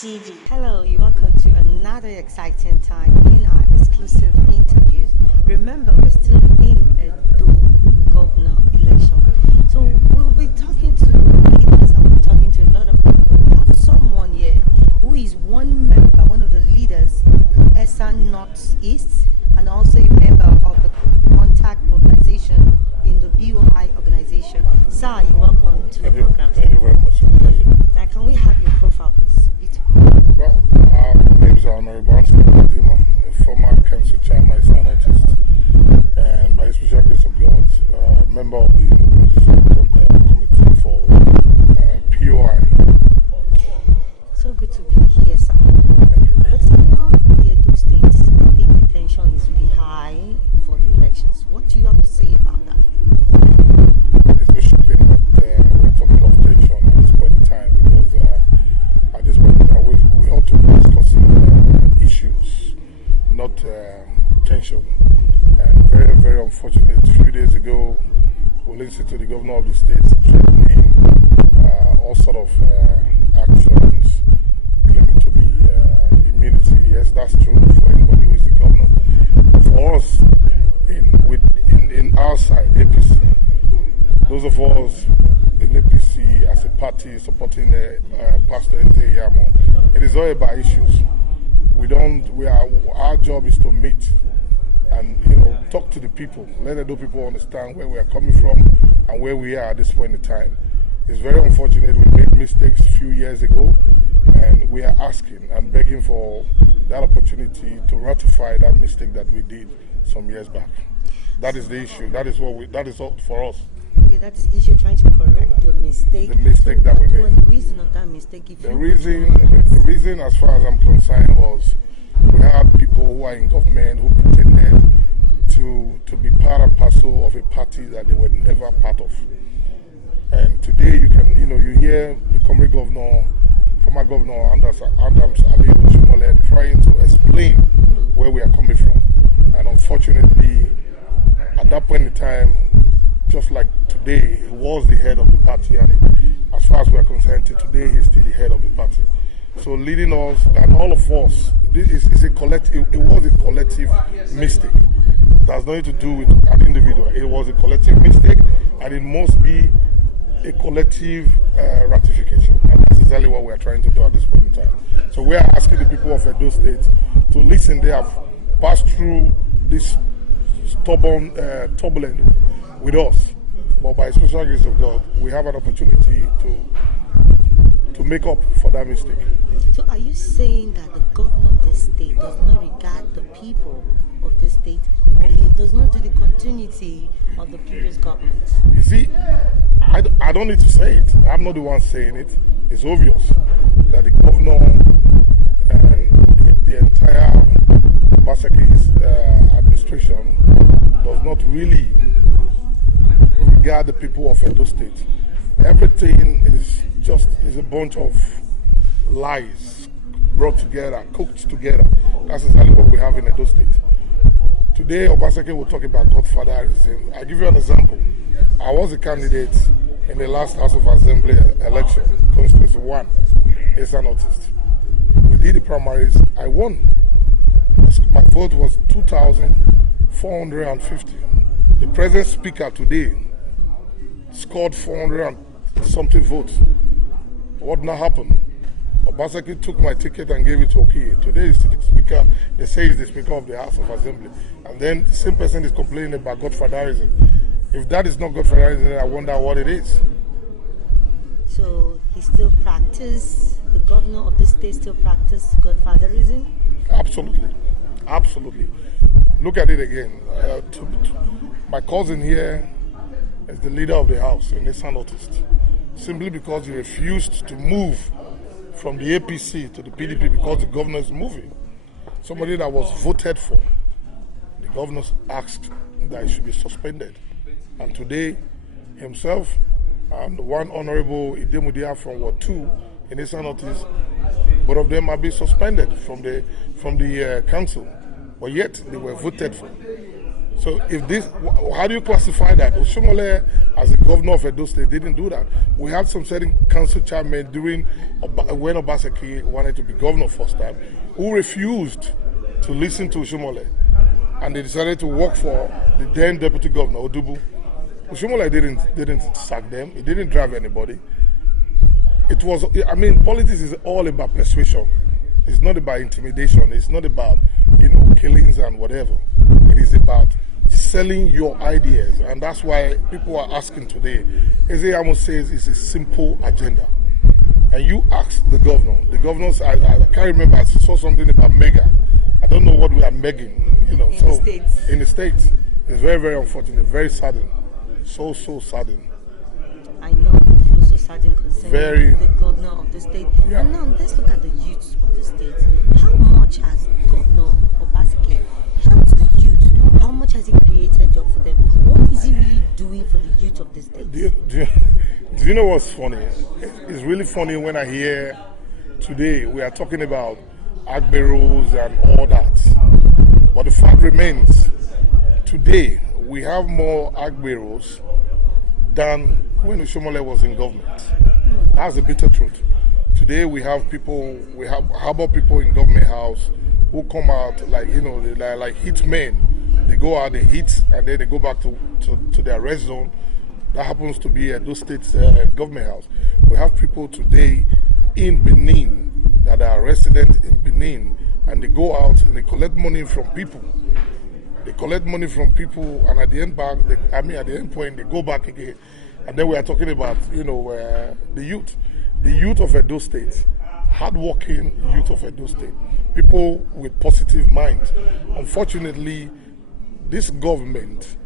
TV. Hello, you're welcome to another exciting time in our exclusive interviews. Remember, we're still in a governor election. So we'll be talking to leaders, and we'll be talking to a lot of people. We have someone here who is one member, one of the leaders, ESA Northeast, and also a member of the Contact Mobilization in the BOI organization. Sir, you're welcome to the program. Thank you very much. Sir, can we have your profile, please? Well, my name is Hon.Adima Anslem, a former council chairman, is an artist, and by the special grace of God, member of the committee for POI. So good to be here, sir. Thank you very But you know, the Edo State, I think the tension is really high for the elections. What do you have to say about that? It's so shocking that we're talking of tension at this point in time, because at this point in time we ought to be discussing issues, not tension. And very, very unfortunate. A few days ago, we listened to the governor of the state threatening all sort of actions, claiming to be immunity. Yes, that's true for anybody who is the governor. For us, in our side, APC, those of us in APC as a party supporting Pastor Eze Yamo, it is all about issues. Our job is to meet and talk to the people, let the people understand where we are coming from and where we are at this point in time. It's very unfortunate we made mistakes a few years ago, and we are asking and begging for that opportunity to ratify that mistake that we did some years back. That is the issue. That is all for us. Okay, that is the issue, trying to correct the mistake. The mistake so that we made. What was the reason of that mistake? The reason, as far as I'm concerned, was we had people who are in government who pretended to be part and parcel of a party that they were never part of. And today you hear the former governor Adams Ali trying to explain where we are coming from. And unfortunately, at that point in time, just like today, he was the head of the party, and as far as we are concerned, today he's still the head of the party. So leading us, and all of us, is a collective. It was a collective mistake. It has nothing to do with an individual. It was a collective mistake, and it must be a collective ratification. And that's exactly what we are trying to do at this point in time. So we are asking the people of Edo State to listen. They have passed through this stubborn turbulence with us, but by special grace of God, we have an opportunity to make up for that mistake. So are you saying that the governor of the state does not regard the people of the state, or he does not do the continuity of the previous government? You see, I don't need to say it. I'm not the one saying it. It's obvious that the governor and the entire Obasekis administration does not really regard the people of Edo State. Everything is a bunch of lies brought together, cooked together. That's exactly what we have in Edo State. Today, Obaseki will talk about godfatherism. I'll give you an example. I was a candidate in the last House of Assembly election, Constituency 1, as an artist. We did the primaries. I won. My vote was 2,450. The present speaker today scored 400 and something votes. What now happened? Obaseki took my ticket and gave it to Okie. Today is the speaker. They say he's the speaker of the House of Assembly. And then the same person is complaining about godfatherism. If that is not godfatherism, then I wonder what it is. So he still practice, the governor of the state still practice godfatherism? Absolutely. Absolutely. Look at it again. My cousin here is the leader of the house in this artist, simply because he refused to move from the APC to the PDP because the governor is moving. Somebody that was voted for, the governor asked that he should be suspended. And today, himself and the one Honorable Idemudia from Ward 2 in this artist, both of them have been suspended from the council, but yet they were voted for. So if this, how do you classify that? Oshomole, as the governor of Edo State, didn't do that. We had some certain council chairmen during when Obaseki wanted to be governor first time, who refused to listen to Oshomole, and they decided to work for the then deputy governor Odubu. Oshomole didn't sack them. He didn't drive anybody. It was, I mean, politics is all about persuasion. It's not about intimidation. It's not about, killings and whatever. It is about selling your ideas, and that's why people are asking today. Ezeyamo says it's a simple agenda, and you ask the governor. The governors, I can't remember. I saw something about mega. I don't know what we are megging. In the states, it's very, very unfortunate, very saddening, so saddening. I know you feel so saddened concerning the governor of the state. Yeah. And now let's look at the youth of the state. How much has Governor Obaseki helped the youth? How much has he created job for them? What is he really doing for the youth of the state? Do you know what's funny? It's really funny when I hear today we are talking about agberos and all that. But the fact remains, today we have more agberos than when Oshomole was in government. That's the bitter truth. Today we have harbor people in government house who come out like hit men. They go out, they hit, and then they go back to their rest zone. That happens to be at those states' government house. We have people today in Benin that are residents in Benin, and they go out and they collect money from people. They collect money from people, and at the end point, they go back again. And then we are talking about, the youth of Edo State, hardworking youth of Edo State, people with positive minds. Unfortunately, this government,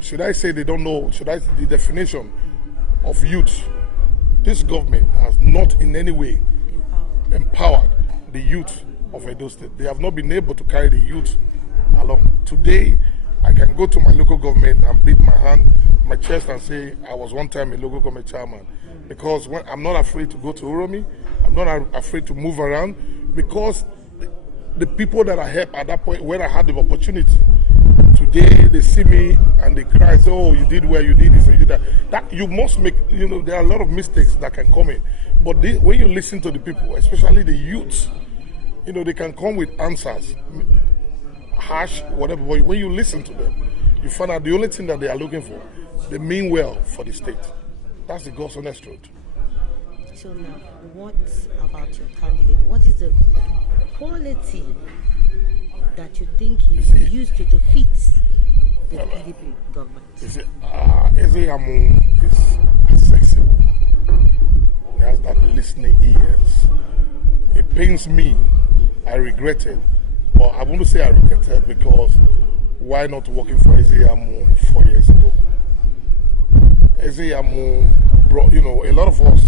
should I say they don't know, the definition of youth, this government has not in any way empowered the youth of Edo State. They have not been able to carry the youth along. Today, I can go to my local government and beat my chest and say I was one time a local government chairman, because I'm not afraid to go to Uromi, I'm not afraid to move around, because the people that I helped at that point when I had the opportunity, today they see me and they cry, say, oh, you did well, you did this, and you did that. That you must make, there are a lot of mistakes that can come in. But when you listen to the people, especially the youths, they can come with answers, harsh, whatever, but when you listen to them, you find out the only thing that they are looking for, they mean well for the state. That's the God's honest truth. So now, what about your candidate? What is the quality that you think he will use to defeat the PDP government? Ezeyamo is accessible. He has that listening ears. It pains me. I regret it. Well, I want to say I regret it because why not working for Ezeyamo 4 years ago? Ezeyamo brought, a lot of us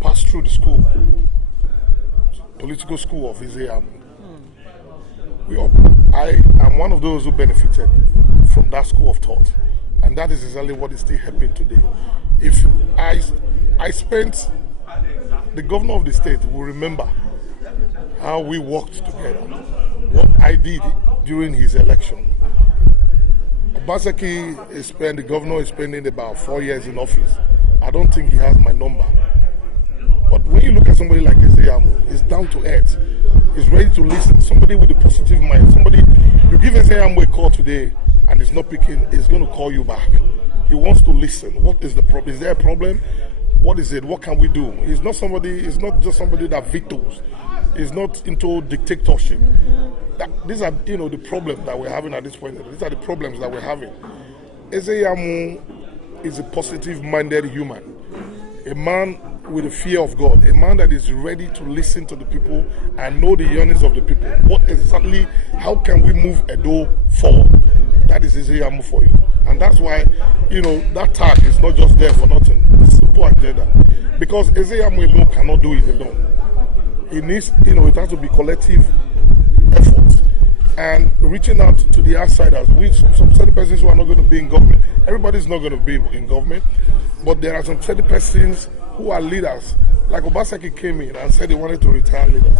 passed through the school, political school of Ezeyamo. I am one of those who benefited from that school of thought, and that is exactly what is still happening today. If I spent, the governor of the state will remember how we worked together, what I did during his election. Obaseki the governor is spending about 4 years in office. I don't think he has my number. But when you look at somebody like Ezeyamo, he's down to earth. He's ready to listen. Somebody with a positive mind. Somebody, you give Ezeyamo a call today and he's not picking, he's going to call you back. He wants to listen. What is the problem? Is there a problem? What is it? What can we do? He's not just somebody that vetoes. He's not into dictatorship. These are, the problems that we're having at this point. These are the problems that we're having. Ezeyamo is a positive-minded human, a man with a fear of God, a man that is ready to listen to the people and know the yearnings of the people. How can we move Edo forward? That is Ezeyamo for you. And that's why, that tag is not just there for nothing. It's a simple agenda. Because Ezeyamo alone cannot do it alone. It needs, it has to be collective effort and reaching out to the outsiders. Some certain persons who are not going to be in government. Everybody's not going to be in government, but there are some certain persons who are leaders. Like Obaseki came in and said he wanted to retire leaders.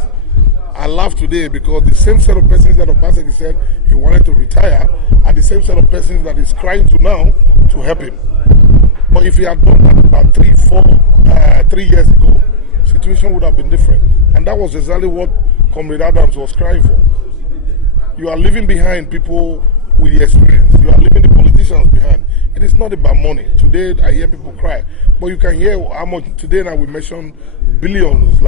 I laugh today because the same set of persons that Obaseki said he wanted to retire are the same set of persons that is crying to now to help him. But if he had done that about 3 years ago, situation would have been different. And that was exactly what Comrade Adams was crying for. You are leaving behind people with the experience. You are leaving the politicians behind. It is not about money. Today I hear people cry, but you can hear how much today. Now we mention billions,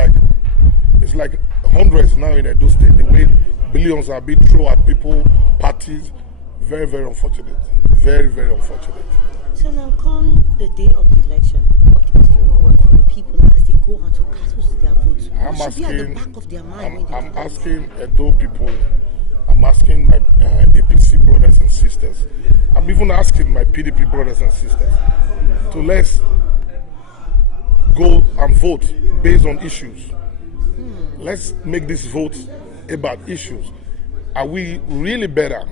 it's like hundreds now in Edo State. The way billions are being thrown at people, parties, very, very unfortunate. Very, very unfortunate. So now come the day of the election, what is your reward for the people as they go out to cast their votes? What should be at the back of their mind? I'm asking Edo people, I'm asking my APC brothers and sisters, I'm even asking my PDP brothers and sisters to let's go and vote based on issues. Let's make this vote about issues. Are we really better?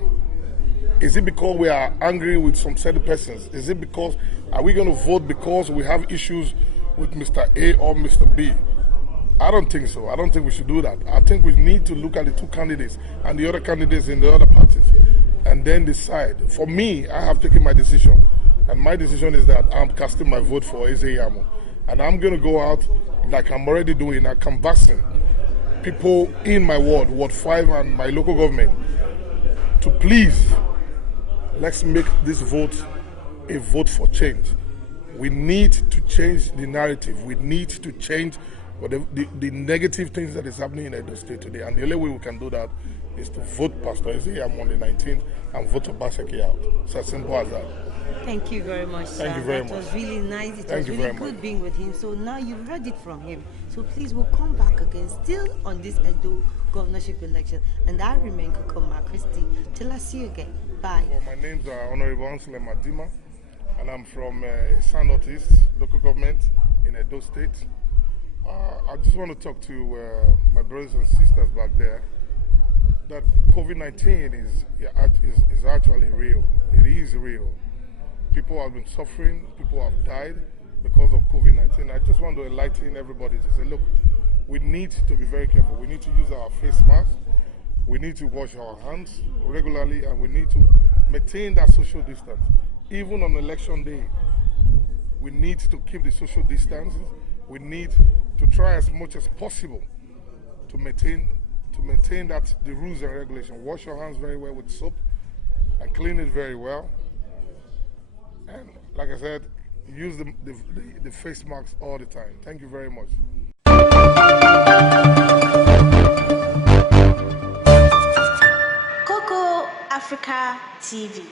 Is it because we are angry with some certain persons? Is it because, are we going to vote because we have issues with Mr. A or Mr. B? I don't think so. I don't think we should do that. I think we need to look at the two candidates and the other candidates in the other parties and then decide. For me, I have taken my decision. And my decision is that I'm casting my vote for Ezeyamo. And I'm going to go out like I'm already doing. I'm canvassing people in my ward, Ward 5 and my local government to please, let's make this vote a vote for change. We need to change the narrative. We need to change the negative things that is happening in Edo State today. And the only way we can do that is to vote Pastor Ezeyamo on the 19th and vote Obaseki out. It's as simple as that. Thank you very much, sir. Thank you very much. It was really nice. It Thank was you really very good much. being with him. So now you've heard it from him. So please, we'll come back again, still on this Edo governorship election. And I remain Kokoafricatv. Till I see you again. Bye. Well, my name's Hon.Adima, and I'm from Northeast local government in Edo State. I just want to talk to my brothers and sisters back there that COVID-19 is actually real. It is real. People have been suffering, people have died because of COVID-19. I just want to enlighten everybody to say, look, we need to be very careful. We need to use our face masks. We need to wash our hands regularly, and we need to maintain that social distance. Even on election day, we need to keep the social distance. We need to try as much as possible to maintain that the rules and regulations. Wash your hands very well with soap and clean it very well. And like I said, use the face masks all the time. Thank you very much. Kokoafricatv.